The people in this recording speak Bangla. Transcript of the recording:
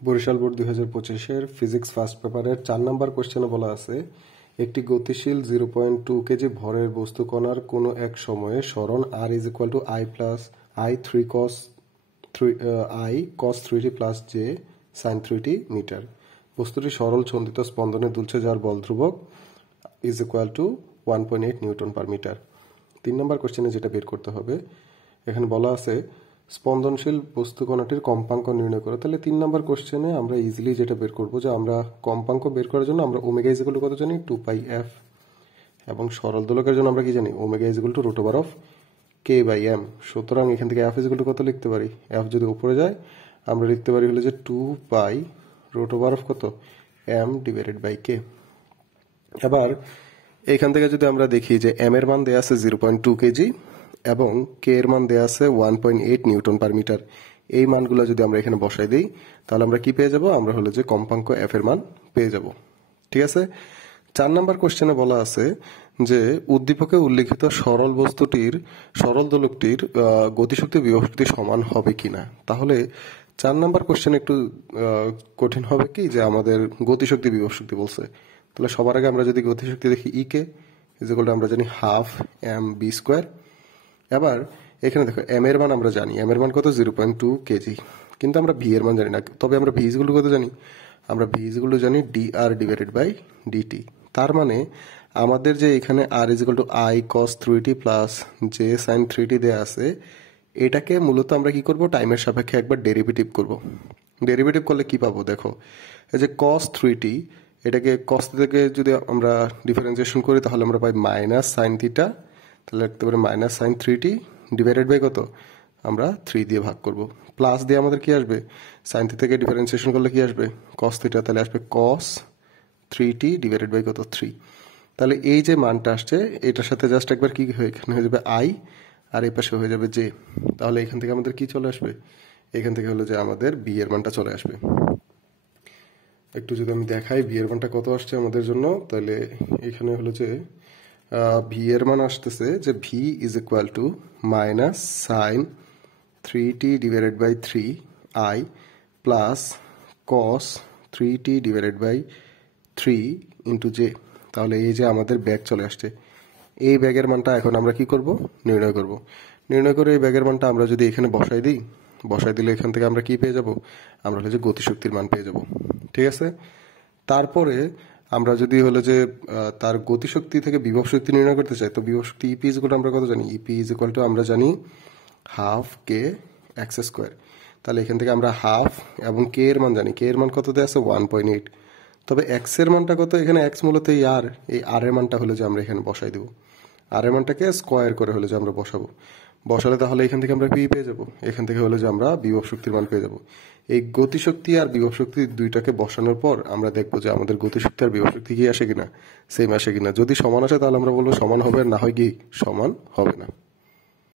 বরিশাল বোর্ড 2025-এর ফিজিক্স ফার্স্ট পেপারের 4 নম্বর কোশ্চেনে বলা আছে একটি গতিশীল 0.2 কেজি ভরের বস্তু কণার কোনো এক সময়ে সরণ r is equal to i plus i 3 cos 3 i cos 3t plus j sin 3t metre. বস্তুটি সরল ছন্দিত স্পন্দনে দুলছে যার বল ধ্রুবক is equal to 1.8 newton per metre. 3 নম্বর কোশ্চেনে যেটা বের করতে হবে, এখানে বলা আছে স্পন্দনশীল বস্তু কণাটির কম্পাঙ্ক নির্ণয় করো। তাহলে 3 নম্বর কোশ্চেনে আমরা ইজিলি যেটা বের করব যে আমরা কম্পাঙ্ক বের করার জন্য আমরা ওমেগা ইজ ইকুয়াল টু কত জানি 2 পাই f, এবং সরল দোলকের জন্য আমরা কি জানি omega is equal to root over of k by m। সুতরাং এখান থেকে f ইজ ইকুয়াল টু কত লিখতে পারি, f যদি উপরে যায় আমরা লিখতে পারি হলো যে 2 পাই রুট ওভার অফ কত m ডিভাইডেড বাই k। এবার এখান থেকে যদি আমরা দেখি যে m এর মান দেয়া আছে 0.2 কেজি এবং কে এর মান দেয়া আছে 1.8 নিউটন পার মিটার। এই মানগুলো যদি আমরা এখানে বসাই দিই তাহলে আমরা কি পেয়ে যাব, আমরা হলো যে কম্পাঙ্ক f এর মান পেয়ে যাব। ঠিক আছে। 4 নাম্বার কোশ্চেনে বলা আছে যে উদ্দীপকে উল্লেখিত সরল বস্তুটির সরল দোলকটির গতিশক্তি বিভবশক্তি সমান হবে কিনা। তাহলে 4 নাম্বার কোশ্চেন একটু কঠিন হবে কি যে আমাদের গতিশক্তি বিভবশক্তি বলছে। তাহলে সবার আগে আমরা যদি গতিশক্তি দেখি ই কে ইজ ইকুয়াল টু আমরা জানি হাফ এম বি স্কোয়ার। এবার এখানে দেখো এম এর মান আমরা জানি, এম এর মান কত 0.2 কেজি, কিন্তু আমরা ভি এর মান জানি না। তবে আমরা ভি ইজগুলো কত জানি, আমরা ভি ইজগুলো জানি D R divided by DT. তার মানে আমাদের যে এখানে R is equal to I cos 3t plus J sine 3t দেয়া আছে, এটাকে মূলত আমরা কি করব, টাইমের সাপেক্ষে একবার ডেরিভেটিভ করব। ডেরিভেটিভ করলে কি পাবো দেখো, এই যে কস 3t এটাকে কস থেকে যদি আমরা ডিফারেন্সিয়েশন করি তাহলে আমরা পাই মাইনাস সাইন থিটা, তাহলে লিখতে পারি minus sine 3t divided by কত, আমরা 3 দিয়ে ভাগ করব। প্লাস দিয়ে আমাদের কি আসবে, সাইন থিটা থেকে ডিফারেন্সিয়েশন করলে কি আসবে কস থিটা, তাহলে আসবে কস 3t ডিভাইডেড বাই কত 3। তাহলে এই যে মানটা আসছে এটার সাথে জাস্ট একবার কি এখানে হয়ে যাবে আই আর এই পাশে হয়ে যাবে জে। তাহলে এখান থেকে আমাদের কি চলে আসবে, এখান থেকে হলো যে আমাদের বি এর মানটা চলে আসবে। একটু যদি আমি দেখাই ভি এর মানটা কত আসছে আমাদের জন্য, তাহলে এখানে হলো যে ভি এর মান আসতেছে যে V is equal to minus sine 3t divided by 3i plus cos 3t divided by 3 into J. তাহলে এই যে আমাদের ব্যাগ চলে আসছে, এই ব্যাগের মানটা এখন আমরা কি করব, নির্ণয় করব। নির্ণয় করে এই ব্যাগের মানটা আমরা যদি এখানে বসাই দিই, বসাই দিলে এখান থেকে আমরা কি পেয়ে যাব, আমরা হলো যে গতিশক্তির মান পেয়ে যাব। ঠিক আছে। তারপরে আমরা যদি হলো যে তার গতিশক্তি থেকে বিভব শক্তি নির্ণয় করতে চাই, তো বিভব শক্তি ইপি ইজ ইকুয়াল টু আমরা কত জানি, ইপি ইজ ইকুয়াল টু আমরা জানি হাফ কে এক্স স্কোয়ার। তাহলে এখান থেকে আমরা হাফ এবং কে এর মান জানি, কে এর মান কত দেওয়া আছে 1.8। তবে এক্স এর মানটা কত, এখানে এক্স মূলত এই আর এর মানটা হলো যে আমরা এখানে বসাই দেবো, আর এর মানটাকে স্কোয়ার করে হলো যে আমরা বসাবো। বসালে তাহলে এখান থেকে আমরা পি পেয়ে যাব, এখান থেকে হলো যে আমরা বিভব শক্তির মান পেয়ে যাব। এই গতিশক্তি আর বিভব শক্তি দুইটাকে বসানোর পর আমরা দেখবো যে আমাদের গতিশক্তি আর বিভব শক্তি কি আসে কিনা, সেম আসে কিনা। যদি সমান আসে তাহলে আমরা বলবো সমান হবে, না হয় কি সমান হবে না।